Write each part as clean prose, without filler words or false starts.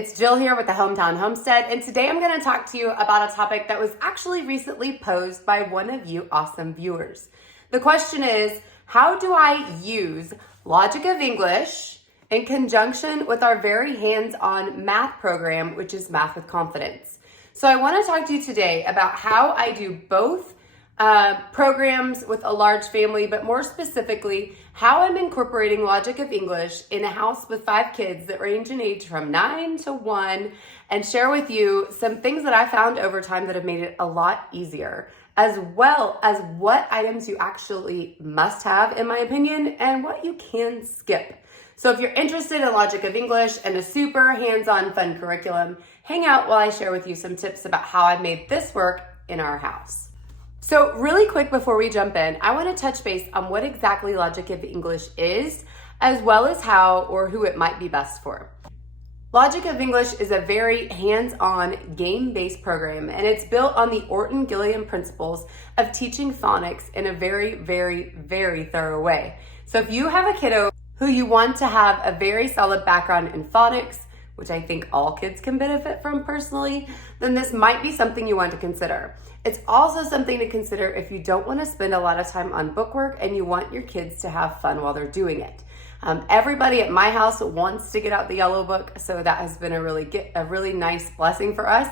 It's Jill here with the Hometown Homestead, and today I'm going to talk to you about a topic that was actually recently posed by one of you awesome viewers. The question is, how do I use Logic of English in conjunction with our very hands-on math program, which is Math with Confidence? So I want to talk to you today about how I do both programs with a large family, but more specifically, how I'm incorporating Logic of English in a house with 5 kids that range in age from 9 to 1, and share with you some things that I found over time that have made it a lot easier, as well as what items you actually must have, in my opinion, and what you can skip. So if you're interested in Logic of English and a super hands-on fun curriculum, hang out while I share with you some tips about how I made this work in our house. So really quick before we jump in, I want to touch base on what exactly Logic of English is, as well as how or who it might be best for. Logic of English is a very hands-on, game-based program, and it's built on the Orton-Gillingham principles of teaching phonics in a very, very, very thorough way. So if you have a kiddo who you want to have a very solid background in phonics, which I think all kids can benefit from personally, then this might be something you want to consider. It's also something to consider if you don't want to spend a lot of time on bookwork and you want your kids to have fun while they're doing it. Everybody at my house wants to get out the yellow book, so that has been a really nice blessing for us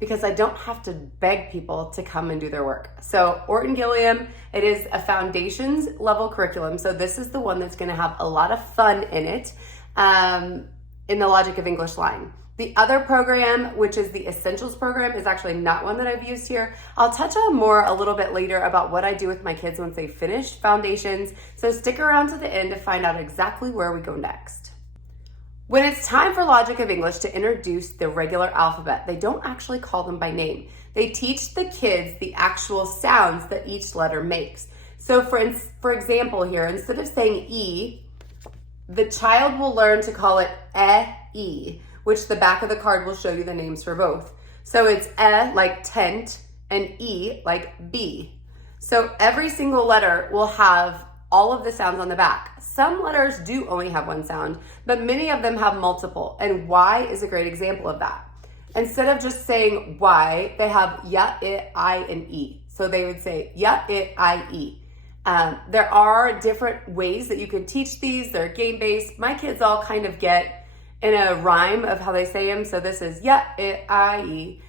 because I don't have to beg people to come and do their work. So Orton-Gillingham, it is a foundations level curriculum, so this is the one that's going to have a lot of fun in it. In the Logic of English line. The other program, which is the Essentials program, is actually not one that I've used here. I'll touch on more a little bit later about what I do with my kids once they finish foundations, so stick around to the end to find out exactly where we go next. When it's time for Logic of English to introduce the regular alphabet, they don't actually call them by name. They teach the kids the actual sounds that each letter makes. So for example here, instead of saying E, the child will learn to call it E, which the back of the card will show you the names for both. So it's like tent and E like bee. So every single letter will have all of the sounds on the back. Some letters do only have one sound, but many of them have multiple, and Y is a great example of that. Instead of just saying Y, they have ya, I, and E. So they would say ya, I, E. There are different ways that you can teach these. They're game-based. My kids all kind of get in a rhyme of how they say them. So this is ya, I, E.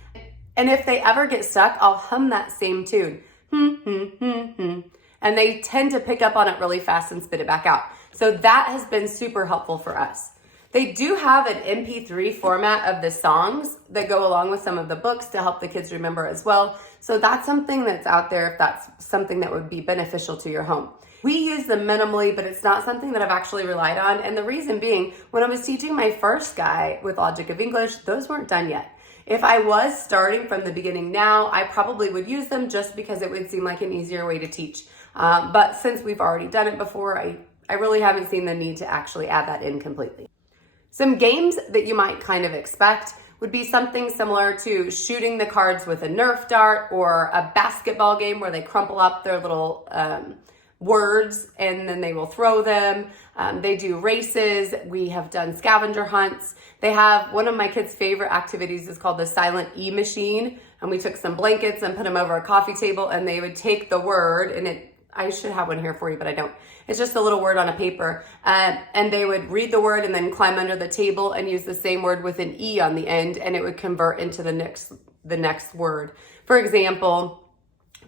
And if they ever get stuck, I'll hum that same tune. And they tend to pick up on it really fast and spit it back out. So that has been super helpful for us. They do have an MP3 format of the songs that go along with some of the books to help the kids remember as well. So that's something that's out there if that's something that would be beneficial to your home. We use them minimally, but it's not something that I've actually relied on. And the reason being, when I was teaching my first guy with Logic of English, those weren't done yet. If I was starting from the beginning now, I probably would use them just because it would seem like an easier way to teach. But since we've already done it before, I really haven't seen the need to actually add that in completely. Some games that you might kind of expect would be something similar to shooting the cards with a Nerf dart, or a basketball game where they crumple up their little words and then they will throw them. They do races. We have done scavenger hunts. They have one of my kids' favorite activities is called the Silent E machine. And we took some blankets and put them over a coffee table, and they would take the word, and I should have one here for you, but I don't. It's just a little word on a paper. And they would read the word and then climb under the table and use the same word with an E on the end, and it would convert into the next word. For example,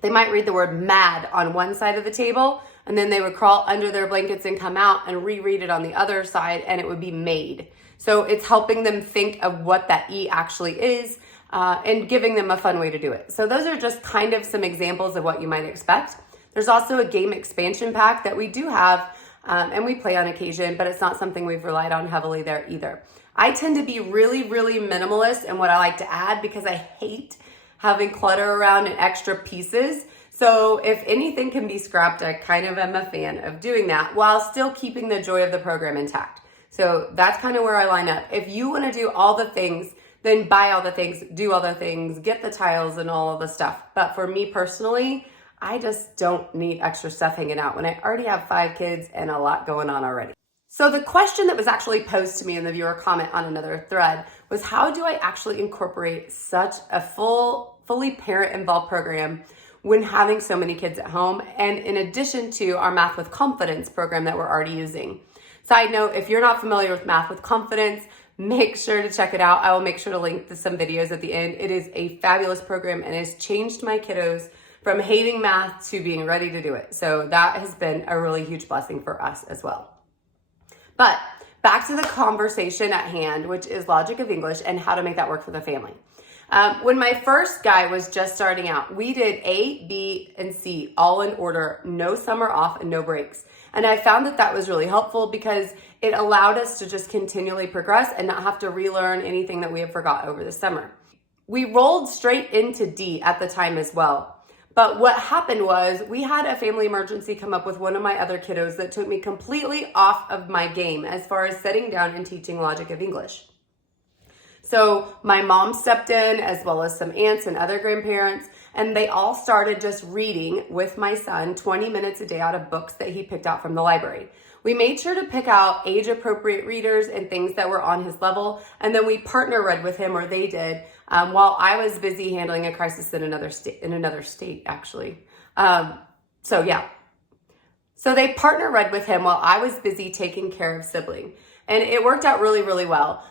they might read the word mad on one side of the table, and then they would crawl under their blankets and come out and reread it on the other side, and it would be made. So it's helping them think of what that E actually is, and giving them a fun way to do it. So those are just kind of some examples of what you might expect. There's also a game expansion pack that we do have, and we play on occasion, but it's not something we've relied on heavily there either. I tend to be really, really minimalist in what I like to add because I hate having clutter around and extra pieces. So if anything can be scrapped, I kind of am a fan of doing that while still keeping the joy of the program intact. So that's kind of where I line up. If you want to do all the things, then buy all the things, do all the things, get the tiles and all of the stuff. But for me personally, I just don't need extra stuff hanging out when I already have 5 kids and a lot going on already. So the question that was actually posed to me in the viewer comment on another thread was how do I actually incorporate such a fully parent-involved program when having so many kids at home, and in addition to our Math with Confidence program that we're already using. Side note, if you're not familiar with Math with Confidence, make sure to check it out. I will make sure to link to some videos at the end. It is a fabulous program and has changed my kiddos from hating math to being ready to do it. So that has been a really huge blessing for us as well. But back to the conversation at hand, which is logic of English and how to make that work for the family. When my first guy was just starting out, we did A, B, and C all in order, no summer off and no breaks. And I found that was really helpful because it allowed us to just continually progress and not have to relearn anything that we had forgot over the summer. We rolled straight into D at the time as well. But what happened was we had a family emergency come up with one of my other kiddos that took me completely off of my game as far as sitting down and teaching logic of English. So my mom stepped in, as well as some aunts and other grandparents, and they all started just reading with my son 20 minutes a day out of books that he picked out from the library. We made sure to pick out age-appropriate readers and things that were on his level, and then we partner read with him, or they did, while I was busy handling a crisis in another state, actually. So they partner read with him while I was busy taking care of sibling. And it worked out really, really well.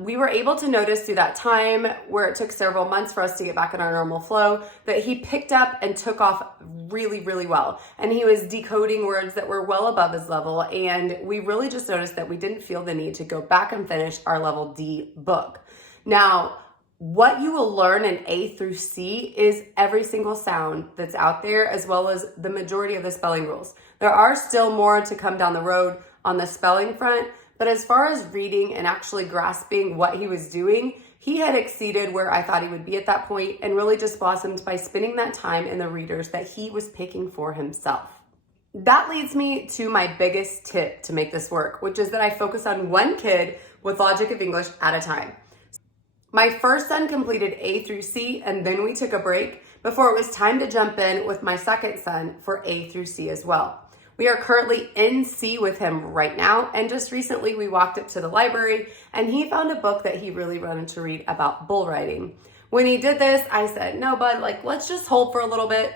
We were able to notice through that time, where it took several months for us to get back in our normal flow, that he picked up and took off really, really well. And he was decoding words that were well above his level. And we really just noticed that we didn't feel the need to go back and finish our level D book. Now, what you will learn in A through C is every single sound that's out there, as well as the majority of the spelling rules. There are still more to come down the road on the spelling front, but as far as reading and actually grasping what he was doing, he had exceeded where I thought he would be at that point, and really just blossomed by spending that time in the readers that he was picking for himself. That leads me to my biggest tip to make this work, which is that I focus on one kid with logic of English at a time. My first son completed A through C, and then we took a break before it was time to jump in with my second son for A through C as well. We are currently in C with him right now, and just recently we walked up to the library and he found a book that he really wanted to read about bull riding. When he did this, I said, no, bud, let's just hold for a little bit.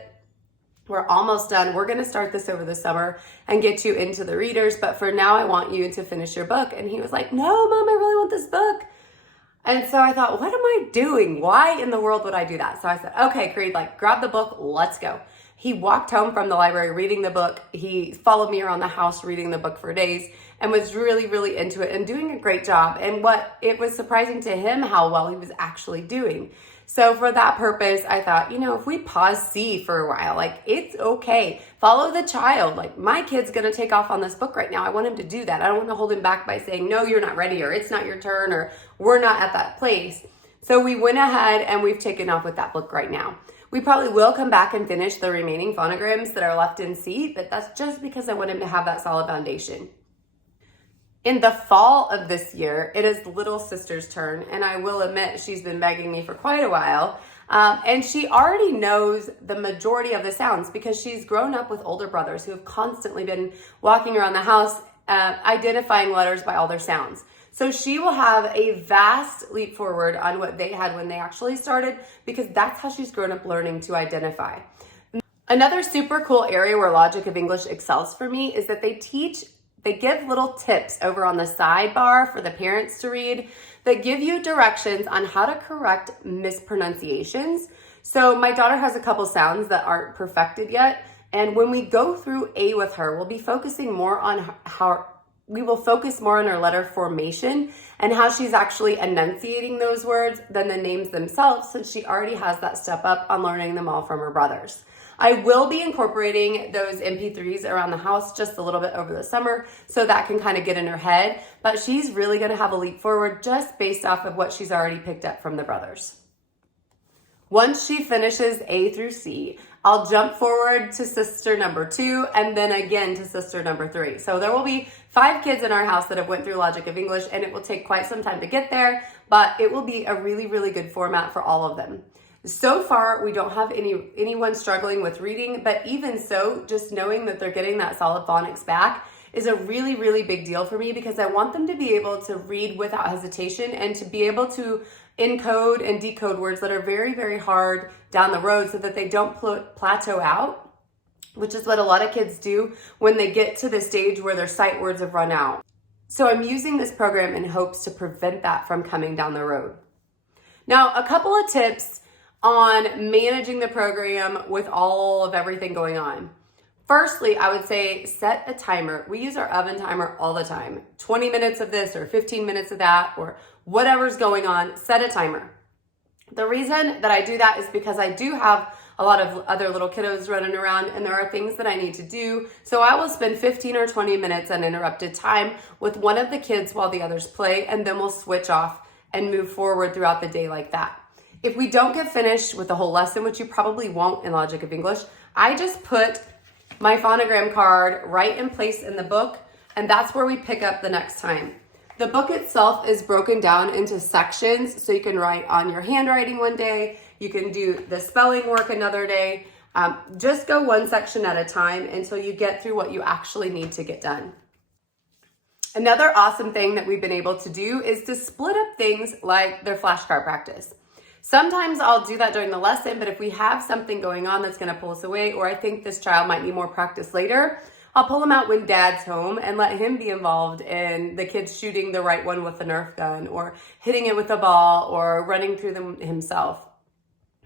We're almost done. We're going to start this over the summer and get you into the readers, but for now I want you to finish your book. And he was like, no, Mom, I really want this book. And so I thought, what am I doing? Why in the world would I do that? So I said, okay, Creed, grab the book, let's go. He walked home from the library reading the book. He followed me around the house reading the book for days and was really, really into it and doing a great job. And it was surprising to him how well he was actually doing. So for that purpose, I thought, if we pause C for a while, it's okay. Follow the child. My kid's going to take off on this book right now. I want him to do that. I don't want to hold him back by saying, no, you're not ready, or it's not your turn, or we're not at that place. So we went ahead and we've taken off with that book right now. We probably will come back and finish the remaining phonograms that are left in C, but that's just because I want him to have that solid foundation. In the fall of this year, it is little sister's turn, and I will admit she's been begging me for quite a while, and she already knows the majority of the sounds because she's grown up with older brothers who have constantly been walking around the house identifying letters by all their sounds. So she will have a vast leap forward on what they had when they actually started, because that's how she's grown up learning to identify. Another super cool area where Logic of English excels for me is that they give little tips over on the sidebar for the parents to read that give you directions on how to correct mispronunciations. So my daughter has a couple sounds that aren't perfected yet. And when we go through A with her, we'll be focusing more on we will focus more on her letter formation and how she's actually enunciating those words than the names themselves, since she already has that step up on learning them all from her brothers. I will be incorporating those MP3s around the house just a little bit over the summer so that can kind of get in her head, but she's really going to have a leap forward just based off of what she's already picked up from the brothers. Once she finishes A through C, I'll jump forward to sister number 2 and then again to sister number 3. So there will be 5 kids in our house that have went through Logic of English, and it will take quite some time to get there, but it will be a really, really good format for all of them. So far, we don't have anyone struggling with reading, but even so, just knowing that they're getting that solid phonics back is a really, really big deal for me because I want them to be able to read without hesitation and to be able to encode and decode words that are very, very hard down the road so that they don't plateau out, which is what a lot of kids do when they get to the stage where their sight words have run out. So I'm using this program in hopes to prevent that from coming down the road. Now, a couple of tips on managing the program with all of everything going on. Firstly, I would say set a timer. We use our oven timer all the time. 20 minutes of this or 15 minutes of that or whatever's going on, set a timer. The reason that I do that is because I do have a lot of other little kiddos running around and there are things that I need to do. So I will spend 15 or 20 minutes uninterrupted time with one of the kids while the others play, and then we'll switch off and move forward throughout the day like that. If we don't get finished with the whole lesson, which you probably won't in Logic of English, I just put my phonogram card right in place in the book, and that's where we pick up the next time. The book itself is broken down into sections, so you can write on your handwriting one day, you can do the spelling work another day. Just go one section at a time until you get through what you actually need to get done. Another awesome thing that we've been able to do is to split up things like their flashcard practice. Sometimes I'll do that during the lesson, but if we have something going on that's going to pull us away, or I think this child might need more practice later, I'll pull him out when Dad's home and let him be involved in the kids shooting the right one with a Nerf gun or hitting it with a ball or running through them himself.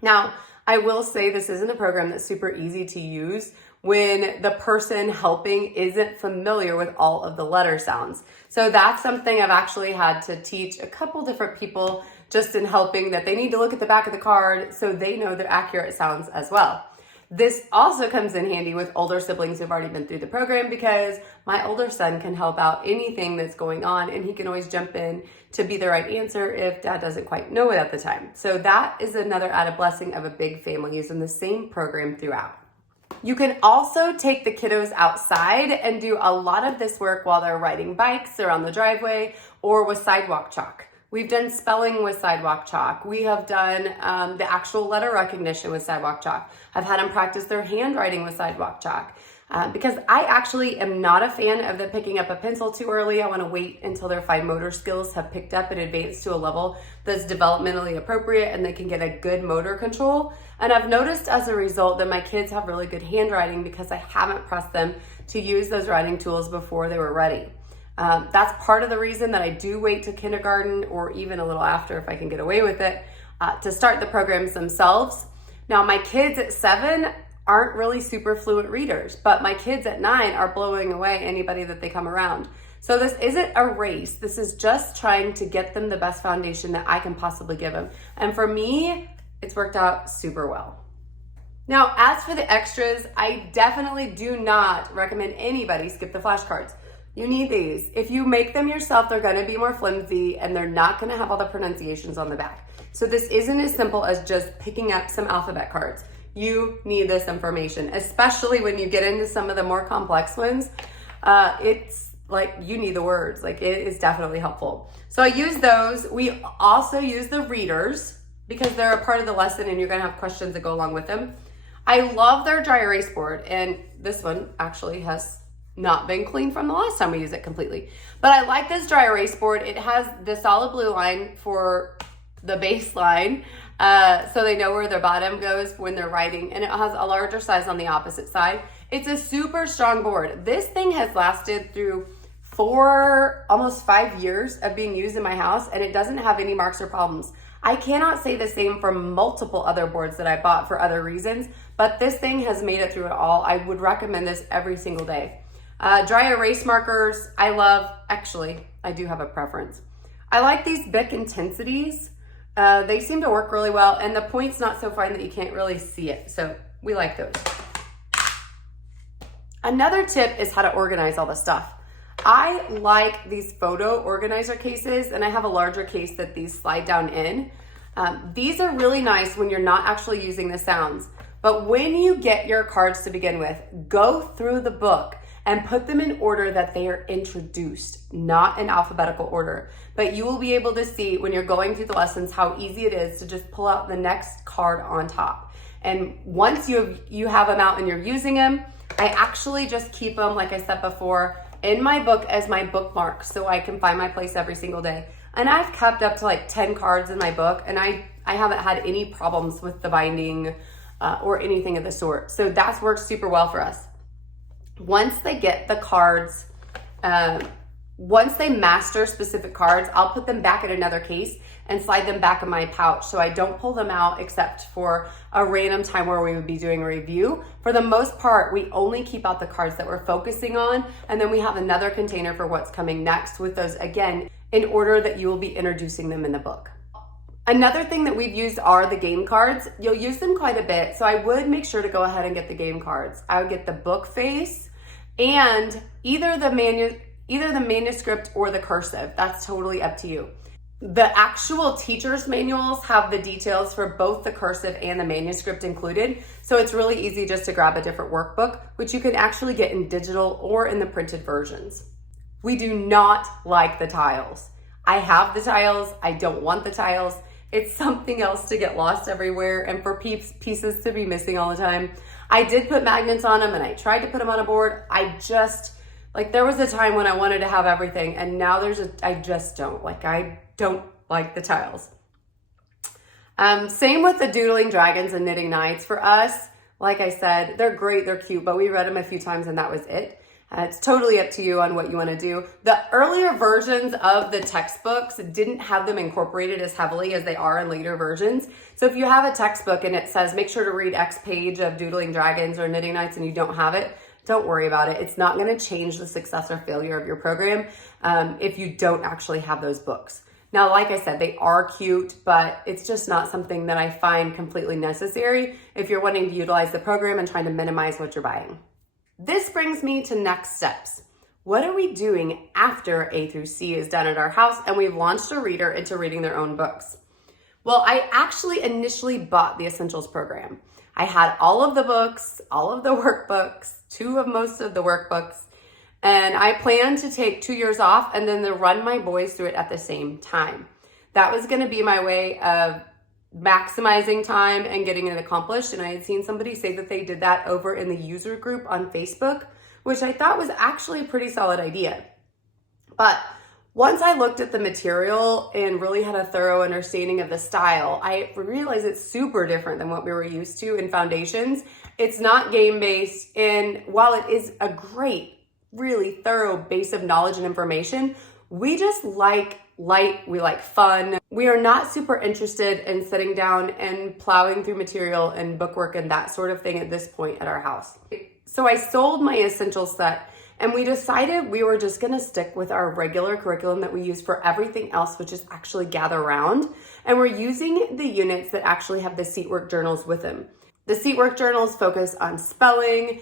Now, I will say this isn't a program that's super easy to use when the person helping isn't familiar with all of the letter sounds. So that's something I've actually had to teach a couple different people just in helping, that they need to look at the back of the card so they know the accurate sounds as well. This also comes in handy with older siblings who've already been through the program because my older son can help out anything that's going on and he can always jump in to be the right answer if Dad doesn't quite know it at the time. So that is another added blessing of a big family using the same program throughout. You can also take the kiddos outside and do a lot of this work while they're riding bikes around the driveway or with sidewalk chalk. We've done spelling with sidewalk chalk. We have done the actual letter recognition with sidewalk chalk. I've had them practice their handwriting with sidewalk chalk because I actually am not a fan of them picking up a pencil too early. I want to wait until their fine motor skills have picked up and advanced to a level that's developmentally appropriate and they can get a good motor control. And I've noticed as a result that my kids have really good handwriting because I haven't pressed them to use those writing tools before they were ready. That's part of the reason that I do wait to kindergarten or even a little after if I can get away with it to start the programs themselves. Now, my kids at 7 aren't really super fluent readers, but my kids at 9 are blowing away anybody that they come around. So this isn't a race. This is just trying to get them the best foundation that I can possibly give them. And for me, it's worked out super well. Now, as for the extras, I definitely do not recommend anybody skip the flashcards. You need these. If you make them yourself, they're going to be more flimsy and they're not going to have all the pronunciations on the back. So this isn't as simple as just picking up some alphabet cards. You need this information, especially when you get into some of the more complex ones. It's like you need the words. Like it is definitely helpful. So I use those. We also use the readers because they're a part of the lesson and you're going to have questions that go along with them. I love their dry erase board, and this one actually has not been cleaned from the last time we used it completely. But I like this dry erase board. It has the solid blue line for the baseline, so they know where their bottom goes when they're writing, and it has a larger size on the opposite side. It's a super strong board. This thing has lasted through 4, almost 5 years of being used in my house, and it doesn't have any marks or problems. I cannot say the same for multiple other boards that I bought for other reasons, but this thing has made it through it all. I would recommend this every single day. Dry erase markers, I love. Actually, I do have a preference. I like these Bic intensities. They seem to work really well, and the point's not so fine that you can't really see it. So we like those. Another tip is how to organize all the stuff. I like these photo organizer cases, and I have a larger case that these slide down in. These are really nice when you're not actually using the sounds. But when you get your cards to begin with, go through the book and put them in order that they are introduced, not in alphabetical order. But you will be able to see when you're going through the lessons how easy it is to just pull out the next card on top. And once you have them out and you're using them, I actually just keep them, like I said before, in my book as my bookmark so I can find my place every single day. And I've kept up to like 10 cards in my book, and I haven't had any problems with the binding or anything of the sort. So that's worked super well for us. Once they get the cards, once they master specific cards, I'll put them back in another case and slide them back in my pouch so I don't pull them out except for a random time where we would be doing a review. For the most part, we only keep out the cards that we're focusing on, and then we have another container for what's coming next with those, again, in order that you will be introducing them in the book. Another thing that we've used are the game cards. You'll use them quite a bit, so I would make sure to go ahead and get the game cards. I would get the book face and either the manuscript or the cursive. That's totally up to you. The actual teacher's manuals have the details for both the cursive and the manuscript included, so it's really easy just to grab a different workbook, which you can actually get in digital or in the printed versions. We do not like the tiles. I have the tiles. I don't want the tiles. It's something else to get lost everywhere and for pieces to be missing all the time. I did put magnets on them and I tried to put them on a board. There was a time when I wanted to have everything, and now I just don't. I don't like the tiles. Same with the Doodling Dragons and Knitting Nights. For us, like I said, they're great, they're cute, but we read them a few times and that was it. It's totally up to you on what you want to do. The earlier versions of the textbooks didn't have them incorporated as heavily as they are in later versions. So if you have a textbook and it says, make sure to read X page of Doodling Dragons or Knitting Nights, and you don't have it, don't worry about it. It's not going to change the success or failure of your program if you don't actually have those books. Now, like I said, they are cute, but it's just not something that I find completely necessary if you're wanting to utilize the program and trying to minimize what you're buying. This brings me to next steps. What are we doing after A through C is done at our house and we've launched a reader into reading their own books? Well, I actually initially bought the Essentials program. I had all of the books, all of the workbooks, two of most of the workbooks, and I planned to take 2 years off and then to run my boys through it at the same time. That was going to be my way of maximizing time and getting it accomplished. And I had seen somebody say that they did that over in the user group on Facebook, which I thought was actually a pretty solid idea. But once I looked at the material and really had a thorough understanding of the style, I realized it's super different than what we were used to in foundations. It's not game-based, and while it is a great, really thorough base of knowledge and information, we just like light, we like fun. We are not super interested in sitting down and plowing through material and bookwork and that sort of thing at this point at our house. So I sold my Essentials set, and we decided we were just gonna stick with our regular curriculum that we use for everything else, which is actually Gather Round. And we're using the units that actually have the Seatwork journals with them. The Seatwork journals focus on spelling.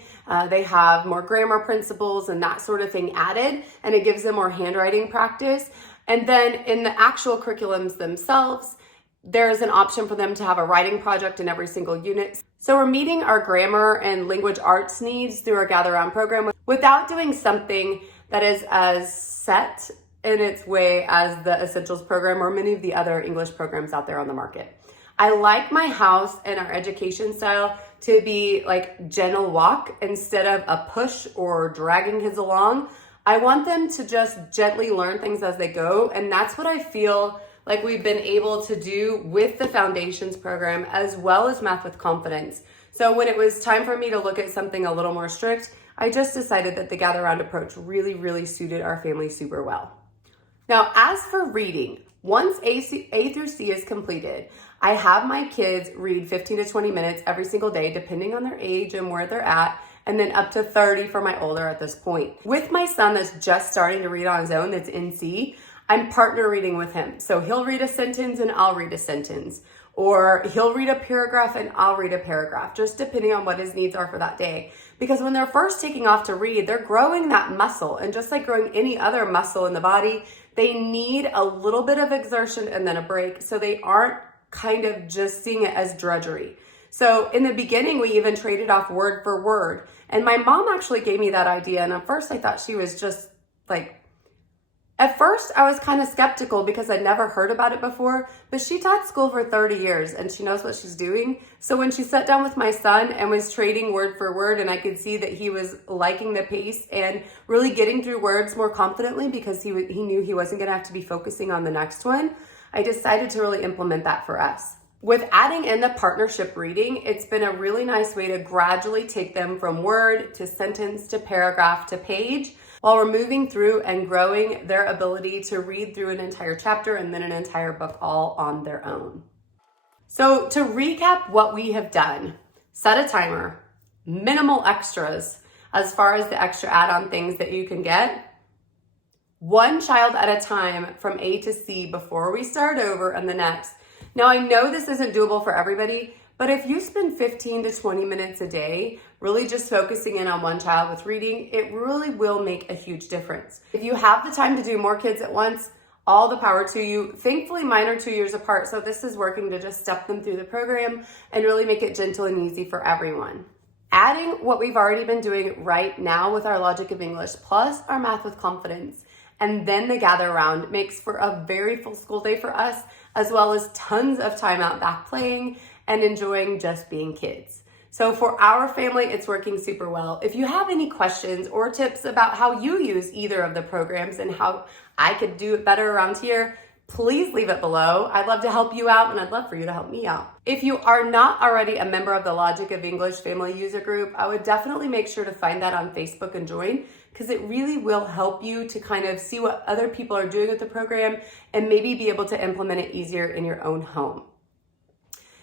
They have more grammar principles and that sort of thing added, and it gives them more handwriting practice. And then in the actual curriculums themselves, there is an option for them to have a writing project in every single unit. So we're meeting our grammar and language arts needs through our Gather Round program without doing something that is as set in its way as the Essentials program or many of the other English programs out there on the market. I like my house and our education style to be like gentle walk instead of a push or dragging kids along. I want them to just gently learn things as they go, and that's what I feel like we've been able to do with the Foundations program as well as Math with Confidence. So when it was time for me to look at something a little more strict, I just decided that the Gather Round approach really, really suited our family super well. Now, as for reading, once A through C is completed, I have my kids read 15 to 20 minutes every single day, depending on their age and where they're at, and then up to 30 for my older at this point. With my son that's just starting to read on his own, that's in C, I'm partner reading with him. So he'll read a sentence and I'll read a sentence. Or he'll read a paragraph and I'll read a paragraph, just depending on what his needs are for that day. Because when they're first taking off to read, they're growing that muscle. And just like growing any other muscle in the body, they need a little bit of exertion and then a break, so they aren't kind of just seeing it as drudgery. So in the beginning, we even traded off word for word. And my mom actually gave me that idea. And at first I thought she was just like At first, I was kind of skeptical because I'd never heard about it before, but she taught school for 30 years and she knows what she's doing. So when she sat down with my son and was trading word for word, and I could see that he was liking the pace and really getting through words more confidently because he knew he wasn't going to have to be focusing on the next one, I decided to really implement that for us. With adding in the partnership reading, it's been a really nice way to gradually take them from word to sentence to paragraph to page, while we're moving through and growing their ability to read through an entire chapter and then an entire book all on their own. So to recap what we have done, set a timer, minimal extras as far as the extra add-on things that you can get, one child at a time from A to C before we start over and the next. Now I know this isn't doable for everybody, but if you spend 15 to 20 minutes a day really just focusing in on one child with reading, it really will make a huge difference. If you have the time to do more kids at once, all the power to you. Thankfully, mine are 2 years apart, so this is working to just step them through the program and really make it gentle and easy for everyone. Adding what we've already been doing right now with our Logic of English, plus our Math with Confidence, and then the gather around makes for a very full school day for us, as well as tons of time out back playing and enjoying just being kids. So for our family, it's working super well. If you have any questions or tips about how you use either of the programs and how I could do it better around here, please leave it below. I'd love to help you out and I'd love for you to help me out. If you are not already a member of the Logic of English Family User Group, I would definitely make sure to find that on Facebook and join, because it really will help you to kind of see what other people are doing with the program and maybe be able to implement it easier in your own home.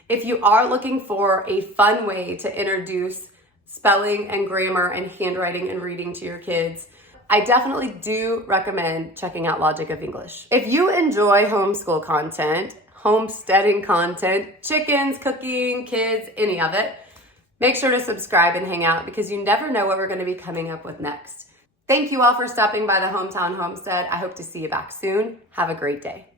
If you are looking for a fun way to introduce spelling and grammar and handwriting and reading to your kids, I definitely do recommend checking out Logic of English. If you enjoy homeschool content, homesteading content, chickens, cooking, kids, any of it, make sure to subscribe and hang out, because you never know what we're going to be coming up with next. Thank you all for stopping by the Hometown Homestead. I hope to see you back soon. Have a great day.